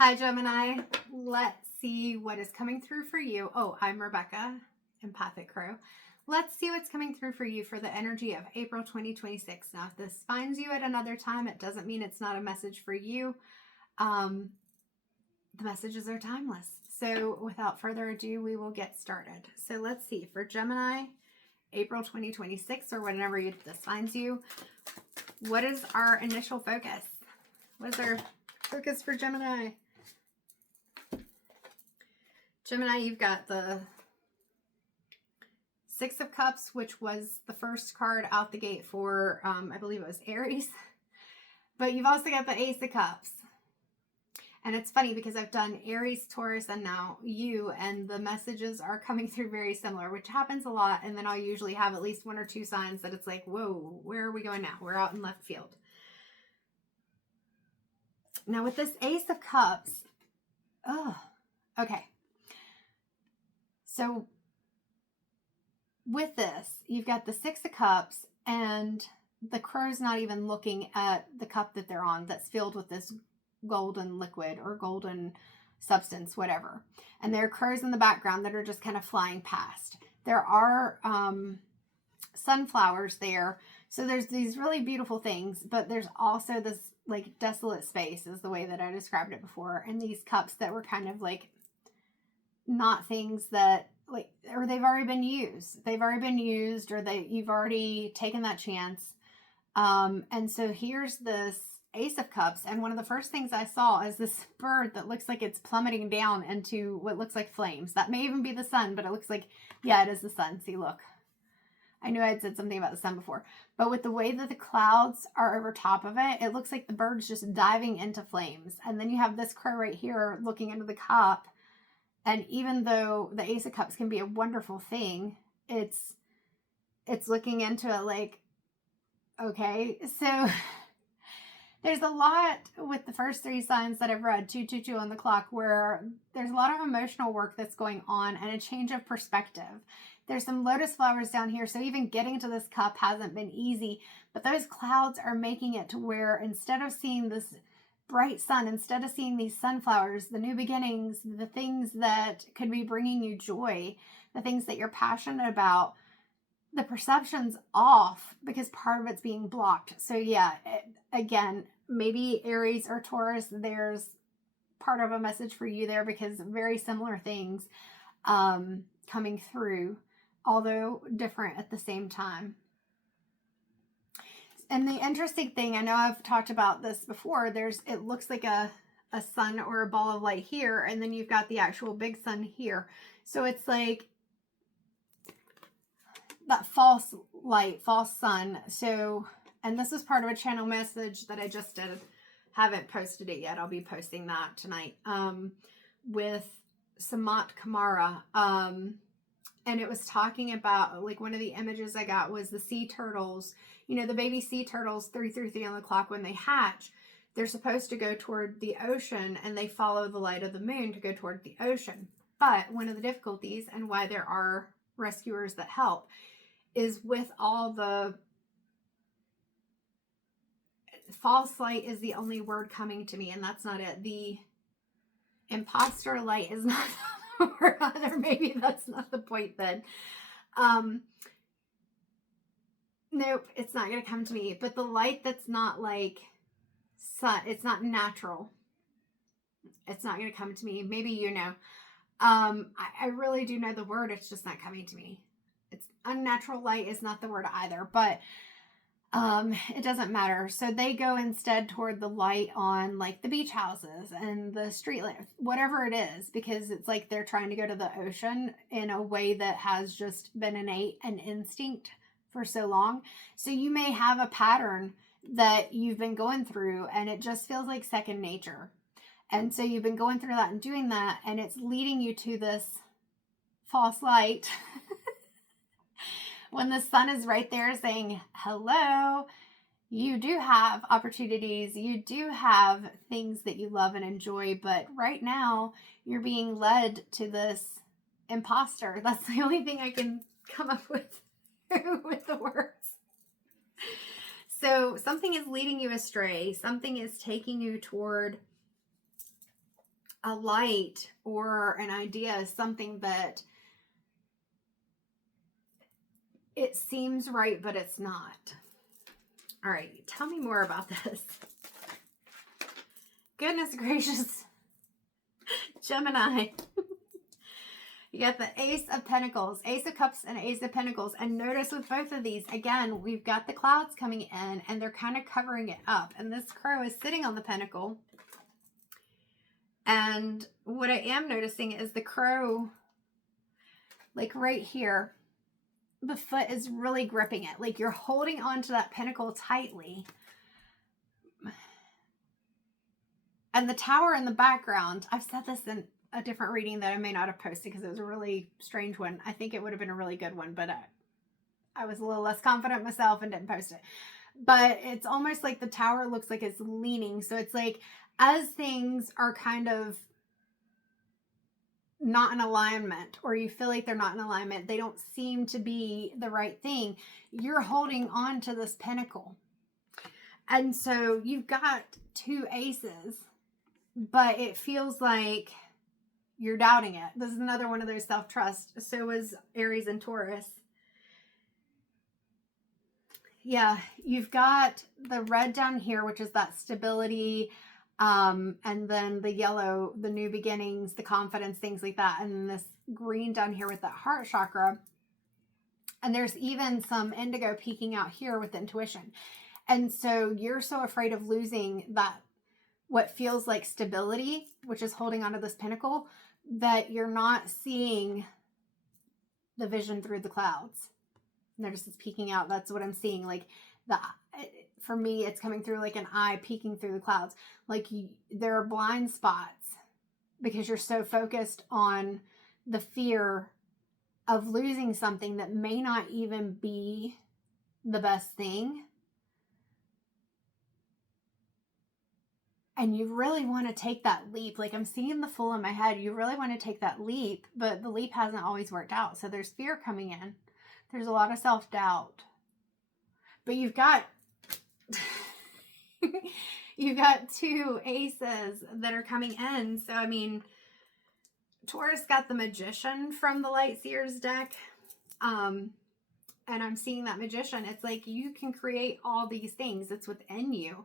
Hi, Gemini. Let's see what is coming through for you. Oh, I'm Rebecca, Empathic Crow. Let's see what's coming through for you for the energy of April 2026. Now, if this finds you at another time, it doesn't mean it's not a message for you. The messages are timeless. So without further ado, we will get started. So let's see, for Gemini, April 2026, or whenever this finds you, what is our initial focus? What is our focus for Gemini? Gemini, you've got the Six of Cups, which was the first card out the gate for, I believe it was Aries. But you've also got the Ace of Cups. And it's funny because I've done Aries, Taurus, and now you, and the messages are coming through very similar, which happens a lot. And then I'll usually have at least one or two signs that it's like, whoa, where are we going now? We're out in left field. Now with this Ace of Cups, okay. So with this, you've got the Six of Cups, and the crow's not even looking at the cup that they're on that's filled with this golden liquid or golden substance, whatever. And there are crows in the background that are just kind of flying past. There are sunflowers there. So there's these really beautiful things, but there's also this like desolate space is the way that I described it before. And these cups that were kind of like not things that like, or they've already been used. They've already been used, or you've already taken that chance. And so here's this Ace of Cups, and one of the first things I saw is this bird that looks like it's plummeting down into what looks like flames. That may even be the sun, but it looks like, yeah, it is the sun. See, look. I knew I had said something about the sun before, but with the way that the clouds are over top of it, it looks like the bird's just diving into flames. And then you have this crow right here looking into the cup. And even though the Ace of Cups can be a wonderful thing, it's looking into it like, okay, so there's a lot with the first three signs that I've read, 222 on the clock, where there's a lot of emotional work that's going on and a change of perspective. There's some lotus flowers down here, so even getting to this cup hasn't been easy, but those clouds are making it to where instead of seeing this bright sun, instead of seeing these sunflowers, the new beginnings, the things that could be bringing you joy, the things that you're passionate about, the perception's off because part of it's being blocked. So yeah, again, maybe Aries or Taurus, there's part of a message for you there because very similar things coming through, although different at the same time. And the interesting thing, I know I've talked about this before, it looks like a sun or a ball of light here, and then you've got the actual big sun here. So it's like that false light, false sun. So, and this is part of a channel message that I just did. Haven't posted it yet. I'll be posting that tonight with Samat Kamara. And it was talking about, like, one of the images I got was the sea turtles. You know, the baby sea turtles, 333 on the clock, when they hatch, they're supposed to go toward the ocean, and they follow the light of the moon to go toward the ocean. But one of the difficulties, and why there are rescuers that help, is with all the false light is the only word coming to me, and that's not it. The imposter light is not the word either. Maybe that's not the point then. Nope, it's not going to come to me. But the light that's not like sun, it's not natural. It's not going to come to me. Maybe you know. I really do know the word. It's just not coming to me. It's unnatural light is not the word either, but it doesn't matter. So they go instead toward the light on like the beach houses and the street light, whatever it is, because it's like they're trying to go to the ocean in a way that has just been innate and instinct for so long. So you may have a pattern that you've been going through and it just feels like second nature. And so you've been going through that and doing that, and it's leading you to this false light when the sun is right there saying, hello, you do have opportunities, you do have things that you love and enjoy, but right now you're being led to this imposter. That's the only thing I can come up with with the words. So something is leading you astray. Something is taking you toward a light or an idea, something that it seems right, but it's not. All right, tell me more about this. Goodness gracious. Gemini. You got the Ace of Pentacles, Ace of Cups, and Ace of Pentacles. And notice with both of these, again, we've got the clouds coming in and they're kind of covering it up. And this crow is sitting on the pentacle. And what I am noticing is the crow, like right here, the foot is really gripping it. Like you're holding on to that pentacle tightly. And the tower in the background, I've said this in a different reading that I may not have posted because it was a really strange one. I think it would have been a really good one, but I was a little less confident myself and didn't post it. But it's almost like the tower looks like it's leaning. So it's like as things are kind of not in alignment, or you feel like they're not in alignment, they don't seem to be the right thing, you're holding on to this pinnacle. And so you've got two aces, but it feels like you're doubting it. This is another one of those self-trust. So is Aries and Taurus. Yeah, you've got the red down here, which is that stability, and then the yellow, the new beginnings, the confidence, things like that. And then this green down here with that heart chakra. And there's even some indigo peeking out here with intuition. And so you're so afraid of losing that, what feels like stability, which is holding onto this pinnacle, that you're not seeing the vision through the clouds. Notice it's peeking out. That's what I'm seeing. Like for me, it's coming through like an eye peeking through the clouds. Like there are blind spots because you're so focused on the fear of losing something that may not even be the best thing. And you really want to take that leap. Like I'm seeing the Fool in my head. You really want to take that leap, but the leap hasn't always worked out. So there's fear coming in. There's a lot of self-doubt. But you've got you've got two aces that are coming in. So I mean, Taurus got the Magician from the Light Seers deck. And I'm seeing that Magician. It's like you can create all these things. It's within you.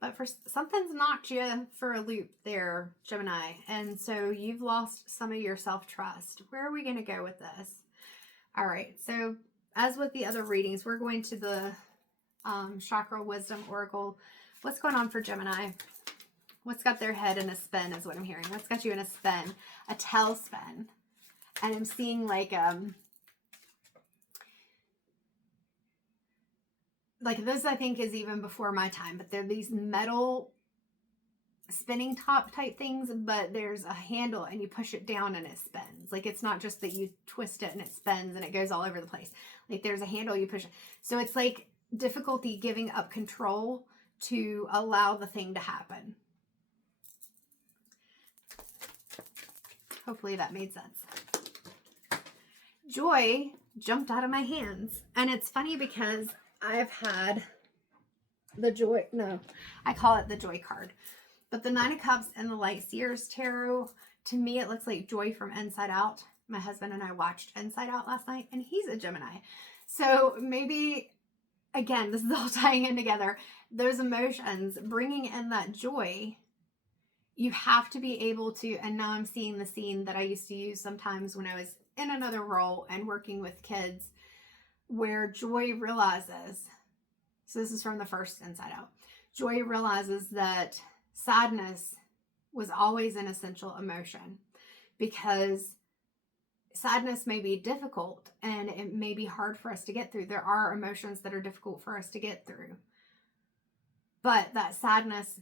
But for something's knocked you for a loop there, Gemini. And so you've lost some of your self-trust. Where are we going to go with this? All right. So as with the other readings, we're going to the Chakra Wisdom Oracle. What's going on for Gemini? What's got their head in a spin is what I'm hearing. What's got you in a spin? A tailspin. And I'm seeing like this, I think, is even before my time, but they're these metal spinning top type things, but there's a handle and you push it down and it spins. Like it's not just that you twist it and it spins and it goes all over the place. Like there's a handle, you push it. So it's like difficulty giving up control to allow the thing to happen. Hopefully that made sense. Joy jumped out of my hands. And it's funny because I've had the joy, no, I call it the joy card. But the Nine of Cups and the Light Seers Tarot, to me, it looks like joy from Inside Out. My husband and I watched Inside Out last night, and he's a Gemini. So maybe, again, this is all tying in together. Those emotions, bringing in that joy, you have to be able to, and now I'm seeing the scene that I used to use sometimes when I was in another role and working with kids, where joy realizes, so this is from the first Inside Out, joy realizes that sadness was always an essential emotion, because sadness may be difficult and it may be hard for us to get through. There are emotions that are difficult for us to get through. But that sadness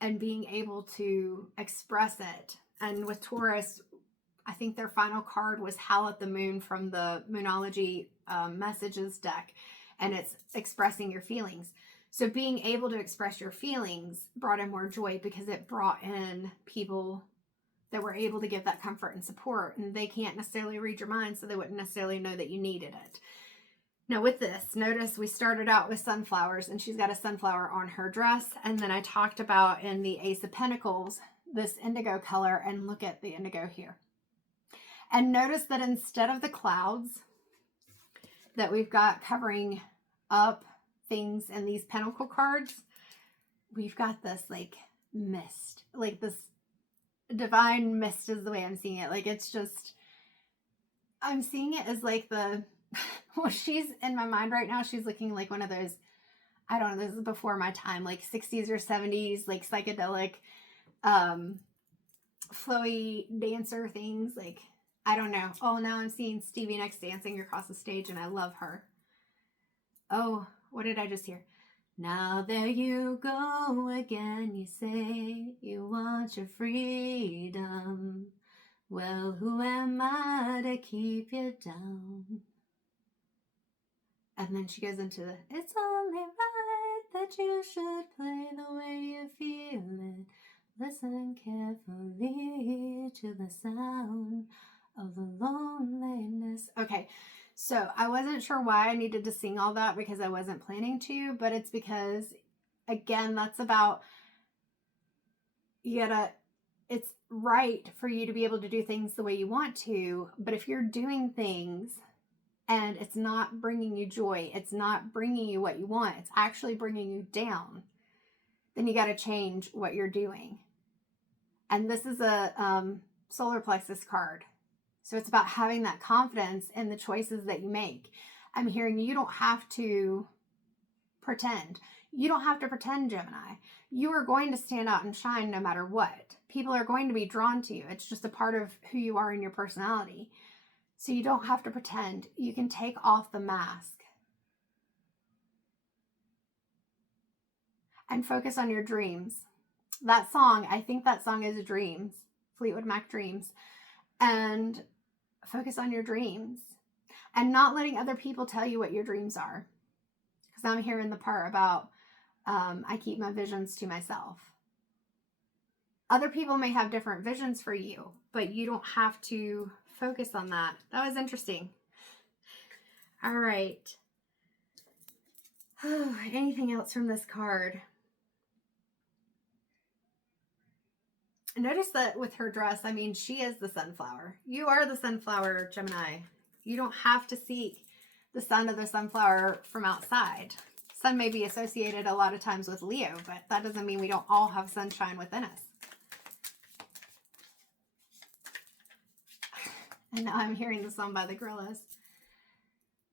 and being able to express it, and with Taurus, I think their final card was Howl at the Moon from the Moonology Messages deck, and it's expressing your feelings. So being able to express your feelings brought in more joy, because it brought in people that were able to give that comfort and support, and they can't necessarily read your mind, so they wouldn't necessarily know that you needed it. Now with this, notice we started out with sunflowers, and she's got a sunflower on her dress, and then I talked about in the Ace of Pentacles this indigo color and look at the indigo here. And notice that instead of the clouds that we've got covering up things in these pentacle cards, we've got this like mist, like this divine mist is the way I'm seeing it. Like it's just, I'm seeing it as like the, well, she's in my mind right now. She's looking like one of those, I don't know, this is before my time, like 60s or 70s, like psychedelic, flowy dancer things. Like, I don't know. Oh, now I'm seeing Stevie Nicks dancing across the stage and I love her. Oh, what did I just hear? Now there you go again, you say you want your freedom. Well, who am I to keep you down? And then she goes into the, it's only right that you should play the way you feel it. Listen carefully to the sound of the loneliness. Okay, so I wasn't sure why I needed to sing all that because I wasn't planning to, but it's because, again, that's about, it's right for you to be able to do things the way you want to, but if you're doing things and it's not bringing you joy, it's not bringing you what you want, it's actually bringing you down, then you got to change what you're doing. And this is a solar plexus card. So it's about having that confidence in the choices that you make. I'm hearing you don't have to pretend. You don't have to pretend, Gemini. You are going to stand out and shine no matter what. People are going to be drawn to you. It's just a part of who you are in your personality. So you don't have to pretend. You can take off the mask and focus on your dreams. That song, I think that song is Dreams, Fleetwood Mac Dreams. And focus on your dreams and not letting other people tell you what your dreams are. Because I'm hearing the part about I keep my visions to myself. Other people may have different visions for you, but you don't have to focus on that. That was interesting. All right. Oh, anything else from this card? Notice that with her dress, I mean, she is the sunflower. You are the sunflower, Gemini. You don't have to seek the sun of the sunflower from outside. Sun may be associated a lot of times with Leo, but that doesn't mean we don't all have sunshine within us. And now I'm hearing the song by the Gorillas.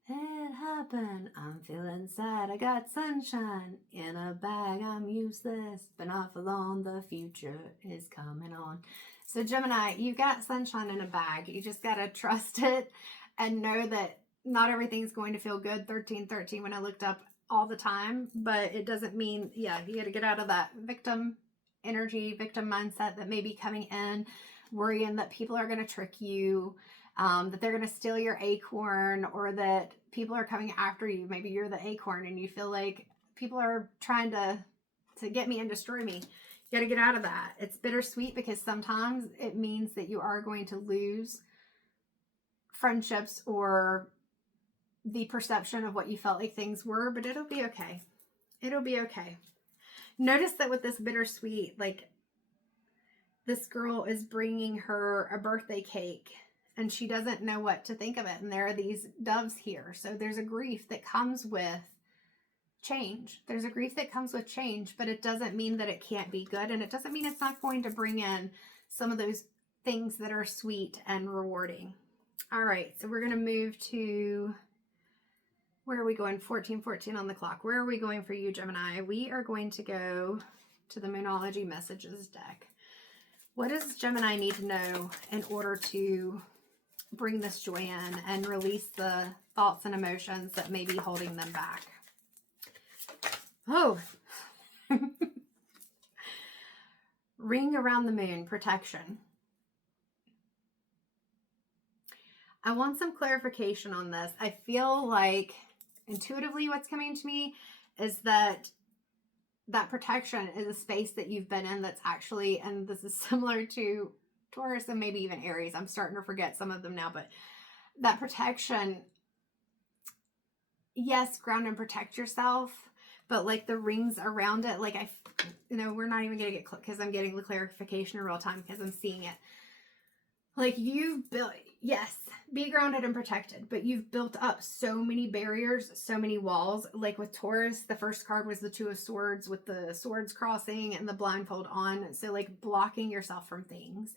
It happened, I'm feeling sad, I got sunshine in a bag, I'm useless, but not for long, the future is coming on. So Gemini, you got sunshine in a bag, you just gotta trust it and know that not everything's going to feel good. 1313 when I looked up all the time, but it doesn't mean, yeah, you gotta get out of that victim energy, victim mindset that may be coming in, worrying that people are gonna trick you, that they're going to steal your acorn, or that people are coming after you. Maybe you're the acorn and you feel like people are trying to get me and destroy me. You got to get out of that. It's bittersweet because sometimes it means that you are going to lose friendships or the perception of what you felt like things were, but it'll be okay. It'll be okay. Notice that with this bittersweet, like this girl is bringing her a birthday cake and she doesn't know what to think of it. And there are these doves here. So there's a grief that comes with change. There's a grief that comes with change, but it doesn't mean that it can't be good. And it doesn't mean it's not going to bring in some of those things that are sweet and rewarding. All right, so we're going to move to, where are we going? 1414 on the clock. Where are we going for you, Gemini? We are going to go to the Moonology Messages deck. What does Gemini need to know in order to bring this joy in and release the thoughts and emotions that may be holding them back? Oh, ring around the moon, protection. I want some clarification on this. I feel like intuitively what's coming to me is that protection is a space that you've been in that's actually, and this is similar to Taurus and maybe even Aries. I'm starting to forget some of them now, but that protection, yes, ground and protect yourself, but like the rings around it, like we're not even going to get, because I'm getting the clarification in real time because I'm seeing it. Like you've built, yes, be grounded and protected, but you've built up so many barriers, so many walls. Like with Taurus, the first card was the Two of Swords with the swords crossing and the blindfold on. So like blocking yourself from things.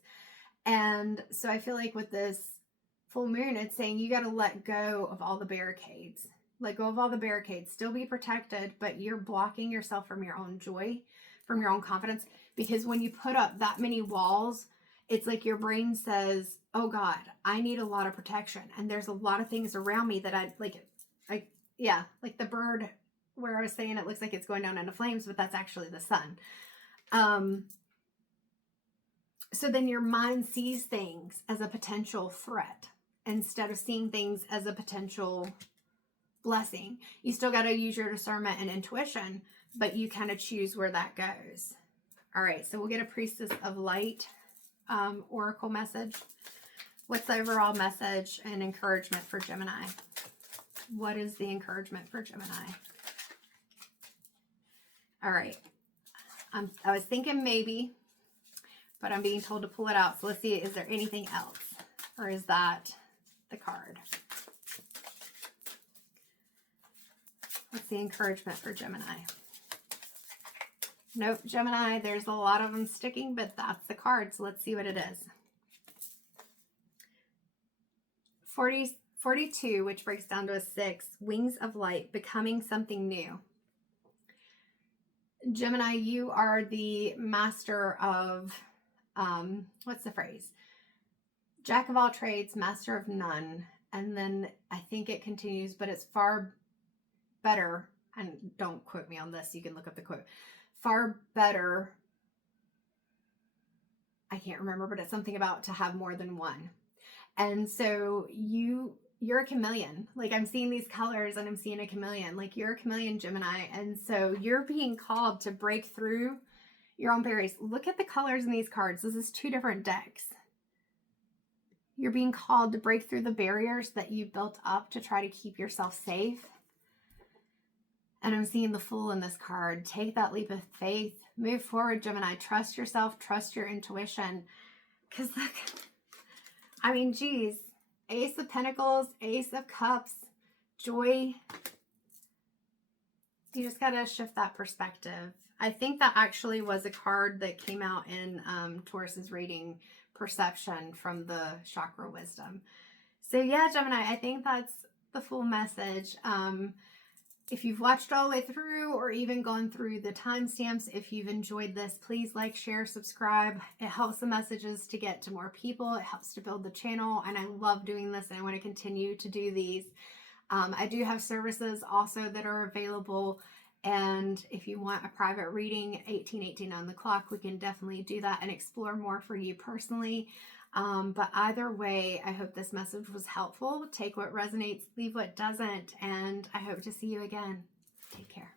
And so I feel like with this full moon, it's saying you got to let go of all the barricades. Let go of all the barricades. Still be protected, but you're blocking yourself from your own joy, from your own confidence. Because when you put up that many walls, it's like your brain says, oh God, I need a lot of protection. And there's a lot of things around me that like the bird where I was saying it looks like it's going down into flames, but that's actually the sun. So then your mind sees things as a potential threat instead of seeing things as a potential blessing. You still got to use your discernment and intuition, but you kind of choose where that goes. All right, so we'll get a Priestess of Light oracle message. What's the overall message and encouragement for Gemini? What is the encouragement for Gemini? All right. I was thinking maybe, but I'm being told to pull it out. So let's see, is there anything else? Or is that the card? What's the encouragement for Gemini? Nope, Gemini, there's a lot of them sticking, but that's the card. So let's see what it is. 42, which breaks down to a 6, Wings of Light, becoming something new. Gemini, you are the master of, what's the phrase? Jack of all trades, master of none. And then I think it continues, but it's far better, and don't quote me on this, you can look up the quote. Far better, I can't remember, but it's something about to have more than one. And so you're a chameleon. Like I'm seeing these colors and I'm seeing a chameleon. Like you're a chameleon, Gemini. And so you're being called to break through your own barriers. Look at the colors in these cards. This is 2 different decks. You're being called to break through the barriers that you built up to try to keep yourself safe. And I'm seeing the Fool in this card. Take that leap of faith. Move forward, Gemini. Trust yourself. Trust your intuition. Because look, I mean, geez. Ace of Pentacles, Ace of Cups, joy. You just got to shift that perspective. I think that actually was a card that came out in Taurus's reading, Perception, from the Chakra Wisdom. So yeah, Gemini, I think that's the full message. If you've watched all the way through or even gone through the timestamps, if you've enjoyed this, please like, share, subscribe. It helps the messages to get to more people. It helps to build the channel. And I love doing this and I want to continue to do these. I do have services also that are available. And if you want a private reading, 1818 on the clock, we can definitely do that and explore more for you personally. But either way, I hope this message was helpful. Take what resonates, leave what doesn't, and I hope to see you again. Take care.